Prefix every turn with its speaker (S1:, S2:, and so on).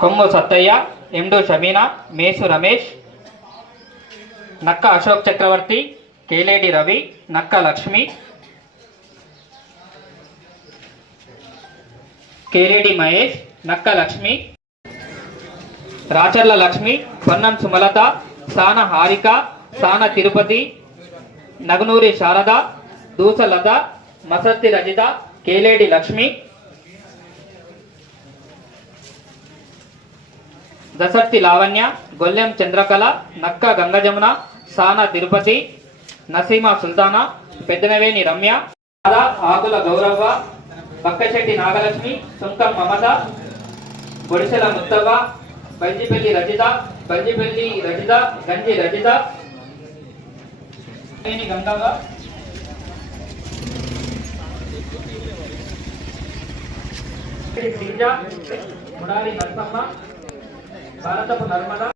S1: కొంగు సత్తయ్య ఎండు షమీనా మేసు రమేష్ నక్క అశోక్ చక్రవర్తి కేలేడి రవి నక్క లక్ష్మి కేలేడి మహేష్ నక్క లక్ష్మి రాచర్ల లక్ష్మి పొన్నం సుమలత సాన హారిక సాన తిరుపతి నగునూరి శారద దూసలత మసత్తి రజిత కేలేడి లక్ష్మి దశర్తి లావణ్య గొల్లెం చంద్రకళ నక్క గంగజమున సాన తిరుపతి నసీమా సుల్తానా పెద్దనవేని రమ్య రాధా ఆకుల గౌరవ్వ బక్కశెట్టి నాగలక్ష్మి సుంకం మమత బొడిసెల ముత్తవ్వ బంజిపల్లి రజిత బంజిపల్లి రజిత గంజి రజిత గంగవ్వ. ముడాలి నరసమ్మ భారతపు నర్మద